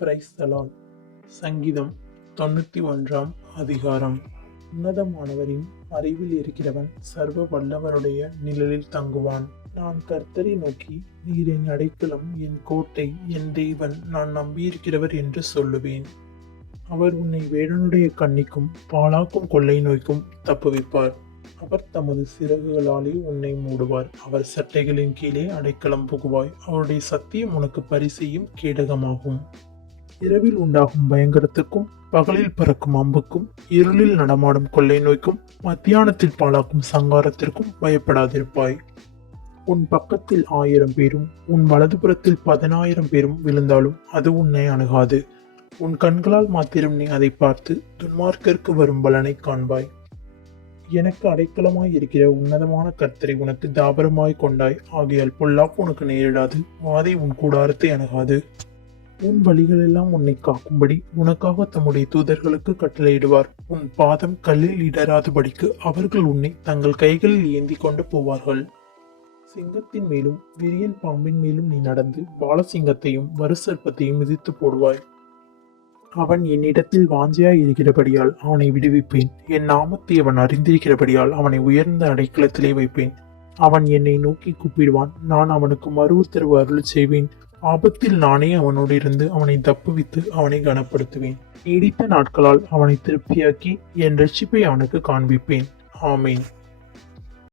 Praise the Lord. சங்கீதம் 91 அதிகாரம். உன்னதமானவரின் அறிவில் இருக்கிறவன் சர்வ வல்லவருடைய நிழலில் தங்குவான். நான் கர்த்தரை நோக்கி, நீர் என் அடைக்கலம், என் கோட்டை, என் தேவன், நான் நம்பியிருக்கிறவர் என்று சொல்லுவேன். அவர் உன்னை வேடனுடைய கண்ணிக்கும் பாழாக்கும் கொள்ளை நோய்க்கும் தப்புவிப்பார். அவர் தமது சிறகுகளாலே உன்னை மூடுவார். அவர் சட்டைகளின் கீழே அடைக்கலம் புகுவாய். அவருடைய சத்தியம் உனக்கு பரிசையும் கேடகமாகும். இரவில் உண்டாகும் பயங்கரத்துக்கும், பகலில் பறக்கும் அம்புக்கும், இருளில் நடமாடும் கொள்ளை நோய்க்கும், மத்தியானத்தில் பாழாக்கும் சங்காரத்திற்கும் பயப்படாதிருப்பாய். உன் பக்கத்தில் 1000 பேரும் உன் வலதுபுறத்தில் 10,000 பேரும் விழுந்தாலும் அது உன்னை அணுகாது. உன் கண்களால் மாத்திரம் நீ அதை பார்த்து துன்மார்க்கருக்கு வரும் பலனை காண்பாய். எனக்கு அடைக்கலமாய் இருக்கிற உன்னதமான கர்த்தரை உனக்கு தாபரமாய் கொண்டாய். ஆகையால் பொல்லாப்பு உனக்கு நேரிடாது, வாதை உன் கூடாரத்தை அணுகாது. உன் வழிகளெல்லாம் உன்னை காக்கும்படி உனக்காக தம்முடைய தூதர்களுக்கு கட்டளையிடுவார். உன் பாதம் கல்லில் இடராதபடிக்கு அவர்கள் உன்னை தங்கள் கைகளில் ஏந்தி கொண்டு போவார்கள். சிங்கத்தின் மேலும் விரியன் பாம்பின் மேலும் நீ நடந்து பாலசிங்கத்தையும் வருசற்பத்தையும் மிதித்து போடுவாய். அவன் என்னிடத்தில் வாஞ்சையாய் இருக்கிறபடியால் அவனை விடுவிப்பேன். என் நாமத்தை அவன் அறிந்திருக்கிறபடியால் அவனை உயர்ந்த அடைக்கலத்திலே வைப்பேன். அவன் என்னை நோக்கி கூப்பிடுவான், நான் அவனுக்கு மறு உத்தரவு அருள் செய்வேன். ஆபத்தில் நானே அவனோடு இருந்து அவனை தப்புவித்து அவனை கனப்படுத்துவேன். நீடித்த நாட்களால் அவனை திருப்தியாக்கி என் இரட்சிப்பை அவனுக்கு காண்பிப்பேன். ஆமேன்.